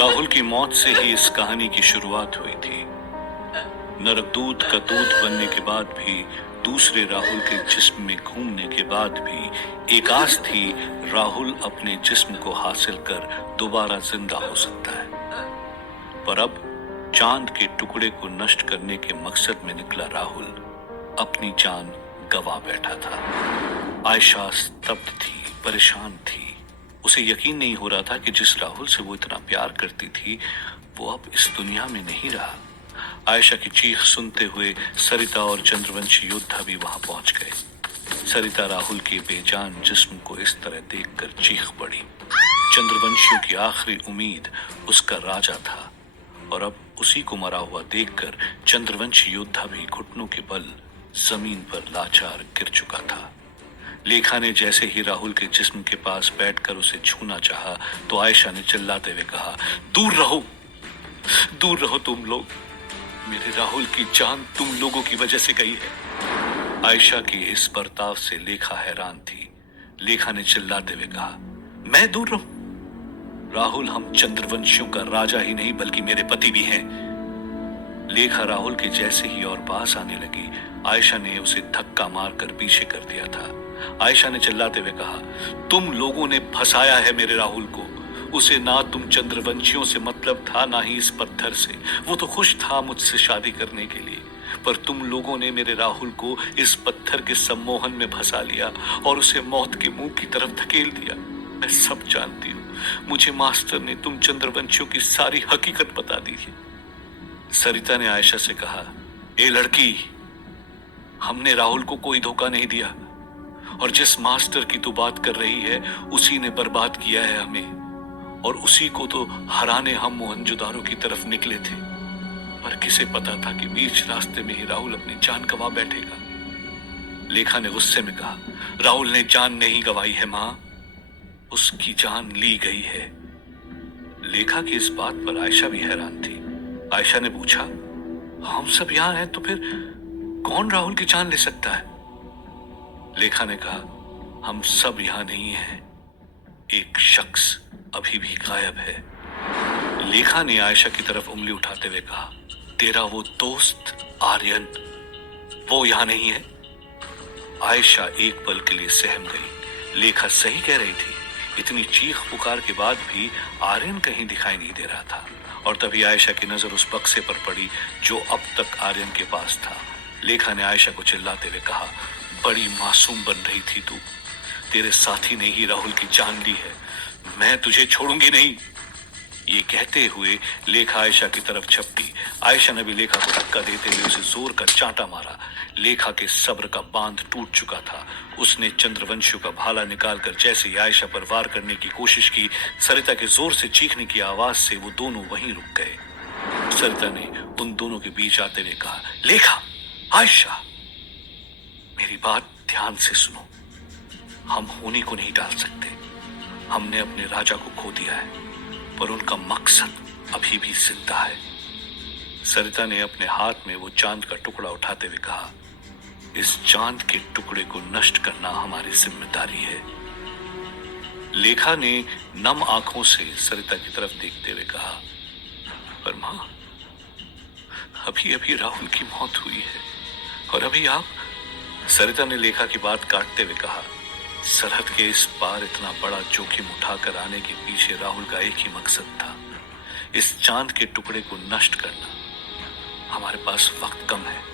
राहुल की मौत से ही इस कहानी की शुरुआत हुई थी। नरकदूत का दूत बनने के बाद भी, दूसरे राहुल के जिस्म में घूमने के बाद भी एक आस थी, राहुल अपने जिस्म को हासिल कर दोबारा जिंदा हो सकता है। पर अब चांद के टुकड़े को नष्ट करने के मकसद में निकला राहुल अपनी जान गंवा बैठा था। आयशा स्तब्ध थी, परेशान थी। उसे यकीन नहीं हो रहा था कि जिस राहुल से वो इतना प्यार करती थी वो अब इस दुनिया में नहीं रहा। आयशा की चीख सुनते हुए सरिता और चंद्रवंशी योद्धा भी वहां पहुंच गए। सरिता राहुल के बेजान जिस्म को इस तरह देखकर चीख पड़ी। चंद्रवंशियों की आखिरी उम्मीद उसका राजा था और अब उसी को मरा हुआ देखकर चंद्रवंशी योद्धा भी घुटनों के बल जमीन पर लाचार गिर चुका था। लेखा ने जैसे ही राहुल के जिस्म के पास बैठकर उसे छूना चाहा तो आयशा ने चिल्लाते हुए कहा, दूर रहो तुम लोग, मेरे राहुल की जान तुम लोगों की वजह से गई है। आयशा की इस बर्ताव से लेखा हैरान थी। लेखा ने चिल्लाते हुए कहा, मैं दूर रहूं? राहुल हम चंद्रवंशियों का राजा ही नहीं बल्कि मेरे पति भी हैं। लेखा राहुल के जैसे ही और पास आने लगी, आयशा ने उसे धक्का मारकर पीछे कर दिया था। आयशा ने चिल्लाते हुए कहा, तुम लोगों ने फंसाया है मेरे राहुल को। उसे ना तुम चंद्रवंशियों से मतलब था ना ही इस पत्थर से। वो तो खुश था मुझसे शादी करने के लिए, पर तुम लोगों ने मेरे राहुल को इस पत्थर के सम्मोहन में फंसा लिया और उसे मौत के मुंह की तरफ धकेल दिया। मैं सब जानती हूँ। मुझे मास्टर ने तुम चंद्रवंशियों की सारी हकीकत बता दी है। सरिता ने आयशा से कहा, ए लड़की, हमने राहुल को कोई धोखा नहीं दिया और जिस मास्टर की तू बात कर रही है उसी ने बर्बाद किया है हमें, और उसी को तो हराने हम मोहनजोदारो की तरफ निकले थे। पर किसे पता था कि बीच रास्ते में ही राहुल अपनी जान गंवा बैठेगा। लेखा ने गुस्से में कहा, राहुल ने जान नहीं गंवाई है मां, उसकी जान ली गई है। लेखा की इस बात पर आयशा भी हैरान थी। आयशा ने पूछा, हम सब यहाँ हैं तो फिर कौन राहुल की जान ले सकता है? लेखा ने कहा, हम सब यहाँ नहीं हैं, एक शख्स अभी भी गायब है। लेखा ने आयशा की तरफ उंगली उठाते हुए कहा, तेरा वो दोस्त आर्यन, वो यहाँ नहीं है? आयशा एक पल के लिए सहम गई। लेखा सही कह रही थी। इतनी चीख पुकार के बाद भी आर्यन कहीं दिखाई नहीं दे रहा था। और तभी आयशा की नजर उस बक्से पर पड़ी जो अब तक आर्यन के पास था। लेखा ने आयशा को चिल्लाते हुए कहा, बड़ी मासूम बन रही थी तू। तेरे साथी ने ही राहुल की जान ली है, मैं तुझे छोड़ूंगी नहीं। ये कहते हुए लेखा आयशा की तरफ झपटी। आयशा ने भी लेखा को धक्का देते हुए उसे जोर का चांटा मारा। लेखा के सब्र का बांध टूट चुका था। उसने चंद्रवंशियों का भाला निकालकर जैसे ही आयशा पर वार करने की कोशिश की, सरिता के जोर से चीखने की आवाज से वो दोनों वहीं रुक गए। सरिता ने उन दोनों के बीच आते हुए कहा, लेखा, आयशा, मेरी बात ध्यान से सुनो। हम होनी को नहीं डाल सकते। हमने अपने राजा को खो दिया है, पर उनका मकसद अभी भी जिंदा है। सरिता ने अपने हाथ में वो चांद का टुकड़ा उठाते हुए कहा, इस चांद के टुकड़े को नष्ट करना हमारी जिम्मेदारी है। लेखा ने नम आंखों से सरिता की तरफ देखते हुए कहा, पर मां, अभी अभी राहुल की मौत हुई है और अभी आप। सरिता ने लेखा की बात काटते हुए कहा, सरहद के इस पार इतना बड़ा जोखिम उठाकर आने के पीछे राहुल का एक ही मकसद था, इस चांद के टुकड़े को नष्ट करना। हमारे पास वक्त कम है।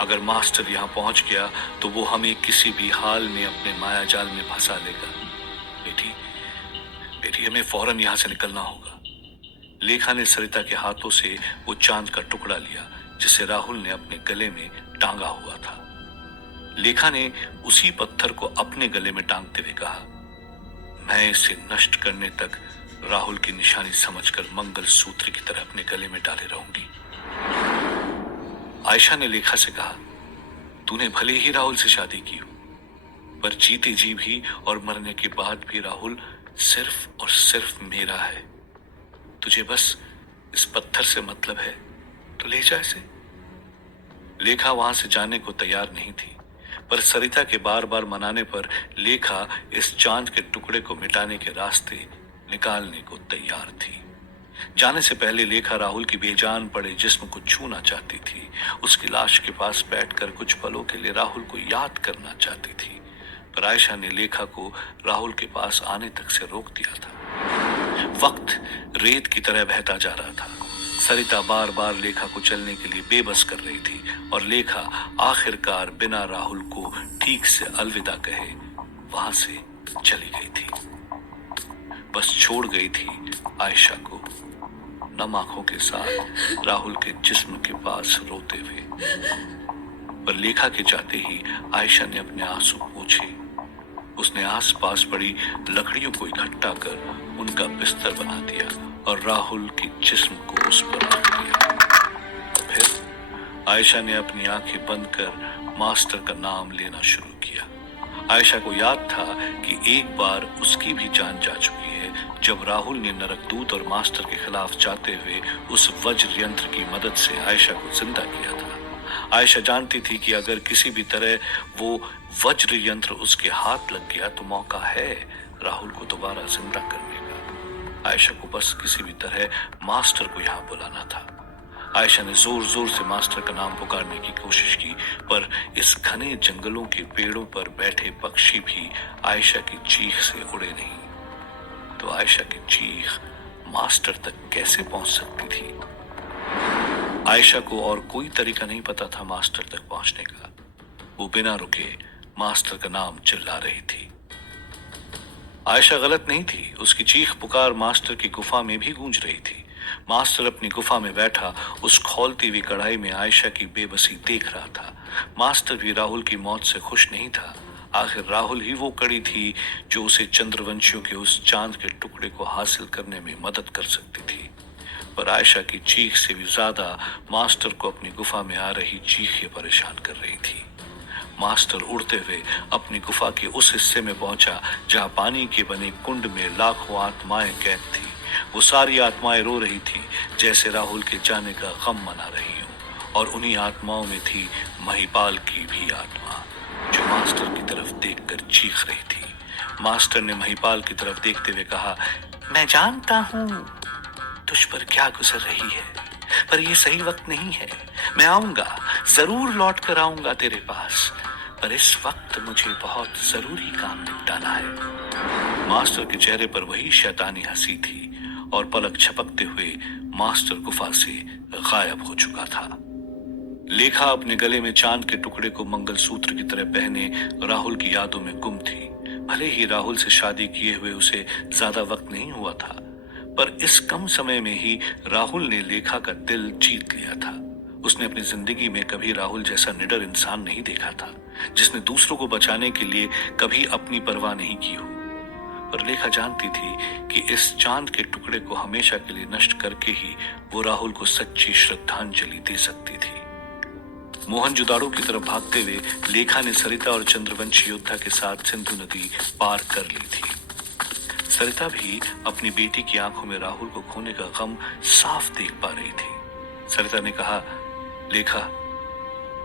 अगर मास्टर यहाँ पहुंच गया तो वो हमें किसी भी हाल में अपने माया जाल में फंसा लेगा। बेटी, हमें फौरन यहाँ से निकलना होगा। लेखा ने सरिता के हाथों से वो चांद का टुकड़ा लिया जिसे राहुल ने अपने गले में टांगा हुआ था। लेखा ने उसी पत्थर को अपने गले में टांगते हुए कहा, मैं इसे नष्ट करने तक राहुल की निशानी समझकर मंगल सूत्र की तरह अपने गले में डाले रहूंगी। आयशा ने लेखा से कहा, तूने भले ही राहुल से शादी की हो, पर जीते जी भी और मरने के बाद भी राहुल सिर्फ और सिर्फ मेरा है। तुझे बस इस पत्थर से मतलब है तो ले जा इसे। लेखा वहां से जाने को तैयार नहीं थी, पर सरिता के बार बार मनाने पर लेखा इस चांद के टुकड़े को मिटाने के रास्ते निकालने को तैयार थी। जाने से पहले लेखा राहुल की बेजान पड़े जिस्म को छूना चाहती थी। उसकी लाश के पास बैठकर कुछ पलों के लिए राहुल को याद करना चाहती थी, पर आयशा ने लेखा को राहुल के पास आने तक से रोक दिया था। वक्त रेत की तरह बहता जा रहा था। सरिता बार बार लेखा को चलने के लिए बेबस कर रही थी और लेखा आखिरकार बिना राहुल को ठीक से अलविदा कहे वहां से चली गई थी। बस छोड़ गई थी आयशा को नम आंखों के साथ राहुल के जिस्म के पास रोते हुए। पर लेखा के जाते ही आयशा ने अपने आंसू पोंछे। उसने आसपास पड़ी लकड़ियों को इकट्ठा कर उनका बिस्तर बना दिया और राहुल के जिस्म को उस पर रख दिया। फिर आयशा ने अपनी आंखें बंद कर मास्टर का नाम लेना शुरू किया। आयशा को याद था कि एक बार उसकी भी जान जा चुकी है जब राहुल ने नरकदूत और मास्टर के खिलाफ जाते हुए उस वज्र यंत्र की मदद से आयशा को जिंदा किया था। आयशा जानती थी कि अगर किसी भी तरह वो वज्र यंत्र उसके हाथ लग गया तो मौका है राहुल को दोबारा जिंदा करने का। आयशा को बस किसी भी तरह मास्टर को यहाँ बुलाना था। आयशा ने जोर जोर से मास्टर का नाम पुकारने की कोशिश की, पर इस घने जंगलों के पेड़ों पर बैठे पक्षी भी आयशा की चीख से उड़े नहीं। तो आयशा की चीख मास्टर तक कैसे पहुंच सकती थी? आयशा को और कोई तरीका नहीं पता था मास्टर तक पहुंचने का। वो बिना रुके मास्टर का नाम चिल्ला रही थी। आयशा गलत नहीं थी, उसकी चीख पुकार मास्टर की गुफा में भी गूंज रही थी। मास्टर अपनी गुफा में बैठा उस खौलती हुई कढ़ाई में आयशा की बेबसी देख रहा था। मास्टर भी राहुल की मौत से खुश नहीं था। आखिर राहुल ही वो कड़ी थी जो उसे चंद्रवंशियों के उस चांद के टुकड़े को हासिल करने में मदद कर सकती थी। पर आयशा की चीख से भी ज्यादा मास्टर को अपनी गुफा में आ रही चीखें परेशान कर रही थी। मास्टर उड़ते हुए अपनी गुफा के उस हिस्से में पहुंचा जहां पानी के बने कुंड में लाखों आत्माएं कैद थी। वो सारी आत्माएं रो रही थी जैसे राहुल के जाने का गम मना रही हो, और उन्हीं आत्माओं में थी महिपाल की भी आत्मा जो मास्टर की तरफ देखकर चीख रही थी। मास्टर ने महिपाल की तरफ देखते हुए कहा, मैं जानता हूं तुझ पर क्या गुजर रही है, पर यह सही वक्त नहीं है। मैं आऊंगा, जरूर लौट कर आऊंगा तेरे पास, पर इस वक्त मुझे बहुत जरूरी काम निपटाना है। मास्टर के चेहरे पर वही शैतानी हंसी थी और पलक झपकते हुए मास्टर गुफा से गायब हो चुका था। लेखा अपने गले में चांद के टुकड़े को मंगलसूत्र की तरह पहने राहुल की यादों में गुम थी। भले ही राहुल से शादी किए हुए उसे ज्यादा वक्त नहीं हुआ था, पर इस कम समय में ही राहुल ने लेखा का दिल जीत लिया था। उसने अपनी जिंदगी में कभी राहुल जैसा निडर इंसान नहीं देखा था, जिसने दूसरों को बचाने के लिए कभी अपनी परवाह नहीं की हो। पर लेखा जानती थी कि इस चांद के टुकड़े को हमेशा के लिए नष्ट करके ही वो राहुल को सच्ची श्रद्धांजलि दे सकती थी। मोहनजोदाड़ो की तरफ भागते हुए लेखा ने सरिता और चंद्रवंशी योद्धा के साथ सिंधु नदी पार कर ली थी। सरिता भी अपनी बेटी की आंखों में राहुल को खोने का गम साफ देख पा रही थी। सरिता ने कहा, लेखा,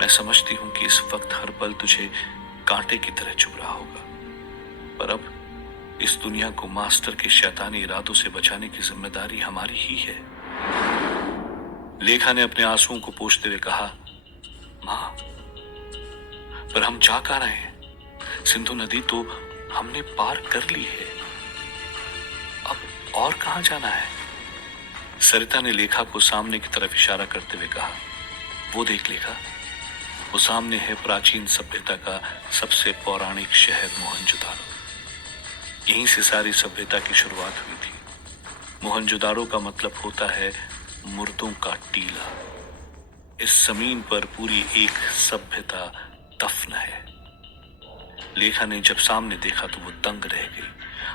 मैं समझती हूं कि इस वक्त हर पल तुझे कांटे की तरह चुभ रहा होगा, पर अब इस दुनिया को मास्टर के शैतानी इरादों से बचाने की जिम्मेदारी हमारी ही है। लेखा ने अपने आंसुओं को पोंछते हुए कहा, मां, पर हम जा कहां रहे हैं? सिंधु नदी तो हमने पार कर ली है, अब और कहां जाना है? सरिता ने लेखा को सामने की तरफ इशारा करते हुए कहा, वो देख लेखा, वो सामने है प्राचीन सभ्यता का सबसे पौराणिक शहर मोहनजोदाड़ो। यहीं से सारी सभ्यता की शुरुआत हुई थी। मोहनजोदाड़ो का मतलब होता है मुर्दों का टीला। इस जमीन पर पूरी एक सभ्यता दफन है। लेखा ने जब सामने देखा तो वो दंग रह गई।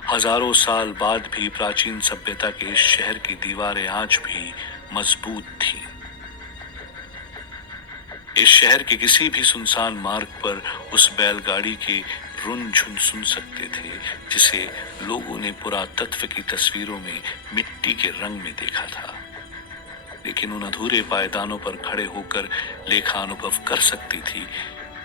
हजारों साल बाद भी प्राचीन सभ्यता के इस शहर की दीवारें आज भी मजबूत थी। इस शहर के किसी भी सुनसान मार्ग पर उस बैलगाड़ी के रुन झुन सुन सकते थे जिसे लोगों ने पुरातत्व की तस्वीरों में मिट्टी के रंग में देखा था। लेकिन उन अधूरे पायदानों पर खड़े होकर लेखा अनुभव कर सकती थी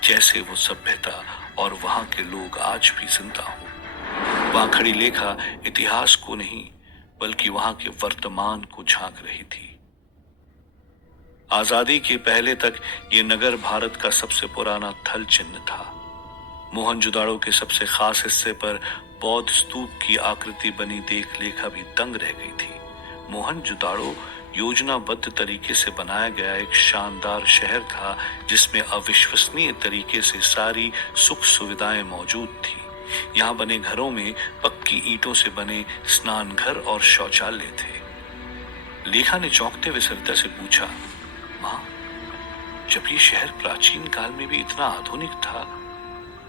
जैसे वो सभ्यता और वहां के लोग आज भी जिंदा हो। वहां खड़ी लेखा इतिहास को नहीं बल्कि वहां के वर्तमान को झांक रही थी। आजादी के पहले तक ये नगर भारत का सबसे पुराना थल चिन्ह था। मोहनजोदाड़ो के सबसे खास हिस्से पर बौद्ध स्तूप की आकृति बनी देख लेखा भी दंग रह गई थी। मोहनजोदाड़ो योजनाबद्ध तरीके से बनाया गया एक शानदार शहर था, जिसमें अविश्वसनीय तरीके से सारी सुख सुविधाएं मौजूद थी। यहाँ बने घरों में पक्की ईंटों से बने स्नान घर और शौचालय थे। लेखा ने चौंकते हुए सरिता से पूछा, माँ, जब ये शहर प्राचीन काल में भी इतना आधुनिक था,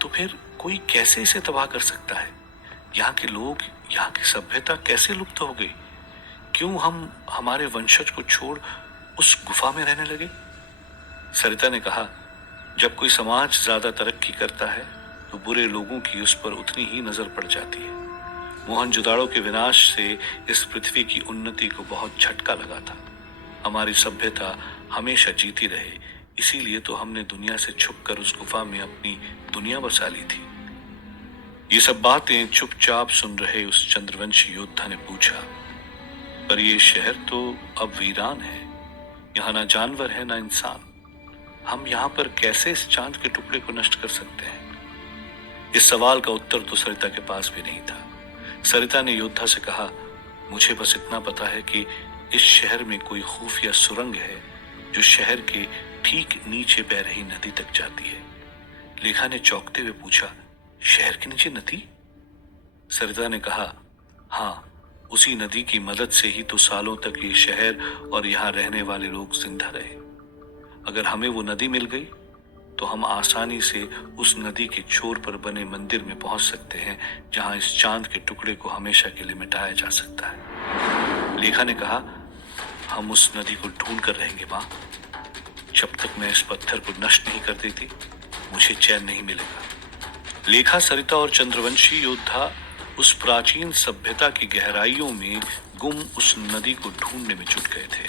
तो फिर कोई कैसे इसे तबाह कर सकता है? यहाँ के लोग, यहाँ की सभ्यता कैसे लुप्त हो गई? क्यों हम हमारे वंशज को छोड़ उस गुफा में रहने लगे? सरिता ने कहा, जब कोई समाज ज्यादा तरक्की करता है तो बुरे लोगों की उस पर उतनी ही नजर पड़ जाती है। मोहनजोदाड़ो के विनाश से इस पृथ्वी की उन्नति को बहुत झटका लगा था। हमारी सभ्यता हमेशा जीती रहे, इसीलिए तो हमने दुनिया से छुपकर उस गुफा में अपनी दुनिया बसा ली थी। ये सब बातें चुपचाप सुन रहे उस चंद्रवंशी योद्धा ने पूछा, पर ये शहर तो अब वीरान है, यहाँ ना जानवर है ना इंसान। हम यहाँ पर कैसे इस चांद के टुकड़े को नष्ट कर सकते हैं? इस सवाल का उत्तर तो सरिता के पास भी नहीं था। सरिता ने योद्धा से कहा, मुझे बस इतना पता है कि इस शहर में कोई खुफिया सुरंग है जो शहर के ठीक नीचे बह रही नदी तक जाती है। लेखा ने चौंकते हुए पूछा, शहर के नीचे नदी? सरिता ने कहा, हाँ, उसी नदी की मदद से ही तो सालों तक ये शहर और यहाँ रहने वाले लोग जिंदा रहे। अगर हमें वो नदी मिल गई तो हम आसानी से उस नदी के छोर पर बने मंदिर में पहुंच सकते हैं, जहां इस चांद के टुकड़े को हमेशा के लिए मिटाया जा सकता है। लेखा ने कहा, हम उस नदी को ढूंढ कर रहेंगे मां। जब तक मैं इस पत्थर को नष्ट नहीं कर देती, मुझे चैन नहीं मिलेगा। लेखा, सरिता और चंद्रवंशी योद्धा उस प्राचीन सभ्यता की गहराइयों में गुम उस नदी को ढूंढने में जुट गए थे।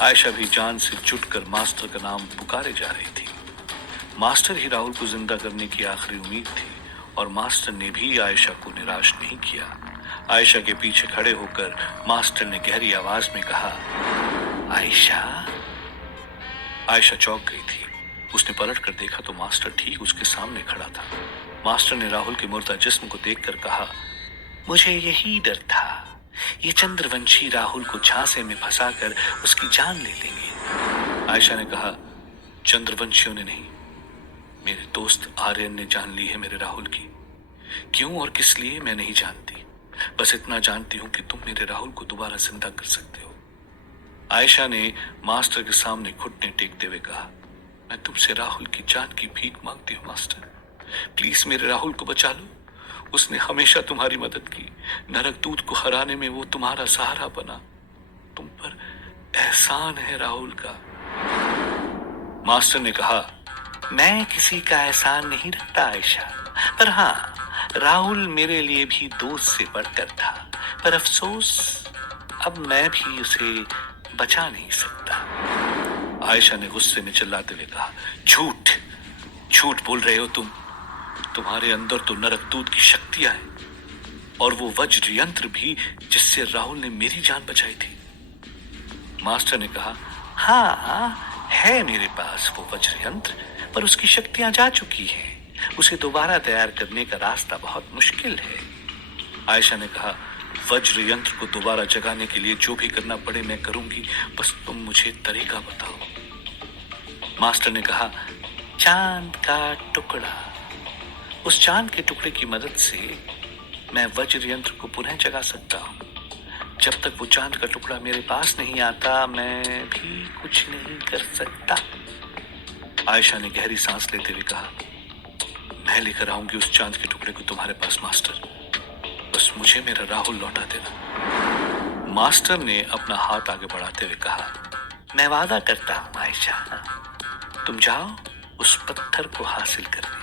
आयशा भी जान से जुटकर मास्टर का नाम पुकारे जा रही थी। मास्टर ही राहुल को जिंदा करने की आखिरी उम्मीद थी, और मास्टर ने भी आयशा को निराश नहीं किया। आयशा के पीछे खड़े होकर मास्टर ने गहरी आवाज में कहा, आयशा। आयशा चौंक गई थी। उसने पलट कर देखा तो मास्टर ठीक उसके सामने खड़ा था। मास्टर ने राहुल के मुर्दा जिस्म को देखकर कहा, मुझे यही डर था, ये चंद्रवंशी राहुल को झांसे में फंसाकर उसकी जान ले लेंगे। आयशा ने कहा, चंद्रवंशियों ने नहीं, मेरे दोस्त आर्यन ने जान ली है मेरे राहुल की। क्यों और किस लिए मैं नहीं जानती, बस इतना जानती हूं कि तुम मेरे राहुल को दोबारा जिंदा कर सकते हो। आयशा ने मास्टर के सामने घुटने टेकते हुए कहा, मैं तुमसे राहुल की जान की भीख मांगती हूँ मास्टर, प्लीज मेरे राहुल को बचा लो। उसने हमेशा तुम्हारी मदद की, नरक दूत को हराने में वो तुम्हारा सहारा बना। तुम पर एहसान है राहुल का। मास्टर ने कहा, मैं किसी का एहसान नहीं रखता आयशा, पर हाँ, राहुल मेरे लिए भी दोस्त से बढ़कर था, पर अफसोस अब मैं भी उसे बचा नहीं सकता। आयशा ने गुस्से में चिल्लाते हुए कहा, झूठ झूठ बोल रहे हो तुम। तुम्हारे अंदर तो नरकदूत की शक्तियां हैं, और वो वज्र यंत्र भी जिससे राहुल ने मेरी जान बचाई थी। मास्टर ने कहा, हाँ, है मेरे पास वो वज्र यंत्र, पर उसकी शक्तियां जा चुकी हैं। उसे दोबारा तैयार करने का रास्ता बहुत मुश्किल है। आयशा ने कहा, वज्र यंत्र को दोबारा जगाने के लिए जो भी करना पड़े मैं करूंगी, बस तुम मुझे तरीका बताओ। मास्टर ने कहा, चांद का टुकड़ा। उस चांद के टुकड़े की मदद से मैं वज्र यंत्र को पुनः जगा सकता हूँ। जब तक वो चांद का टुकड़ा मेरे पास नहीं आता, मैं भी कुछ नहीं कर सकता। आयशा ने गहरी सांस लेते हुए कहा, मैं लेकर आऊंगी उस चांद के टुकड़े को तुम्हारे पास मास्टर, बस मुझे मेरा राहुल लौटा देना। मास्टर ने अपना हाथ आगे बढ़ाते हुए कहा, मैं वादा करता हूँ आयशा, तुम जाओ उस पत्थर को हासिल करने,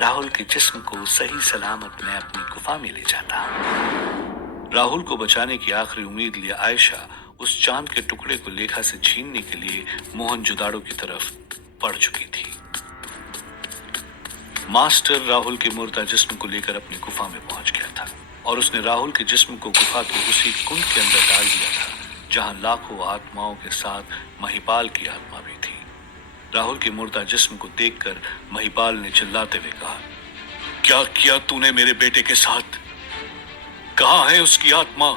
राहुल के जिस्म को सही सलामत मैं अपनी गुफा में ले जाता हूँ। राहुल को बचाने की आखिरी उम्मीद लिए आयशा उस चांद के टुकड़े को लेखा से छीनने के लिए मोहनजोदाड़ो की तरफ बढ़ चुकी थी। मास्टर राहुल के मुर्दा जिस्म को लेकर अपनी गुफा में पहुंच गया था। और उसने राहुल के जिस्म को गुफा के उसी कुंड के अंदर डाल दिया था जहां लाखों आत्माओं के साथ महिपाल की आत्मा भी थी। राहुल के मुर्दा जिस्म को देखकर महिपाल ने चिल्लाते हुए कहा, क्या किया तूने मेरे बेटे के साथ? कहां है उसकी आत्मा?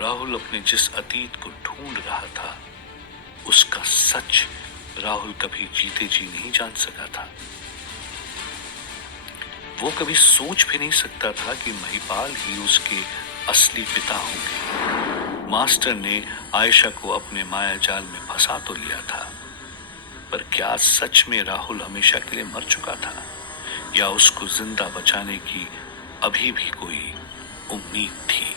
राहुल अपने जिस अतीत को ढूंढ रहा था उसका सच राहुल कभी जीते जी नहीं जान सका था। वो कभी सोच भी नहीं सकता था कि महिपाल ही उसके असली पिता होंगे। मास्टर ने आयशा को अपने माया जाल में फंसा तो लिया था, पर क्या सच में राहुल हमेशा के लिए मर चुका था या उसको जिंदा बचाने की अभी भी कोई उम्मीद थी?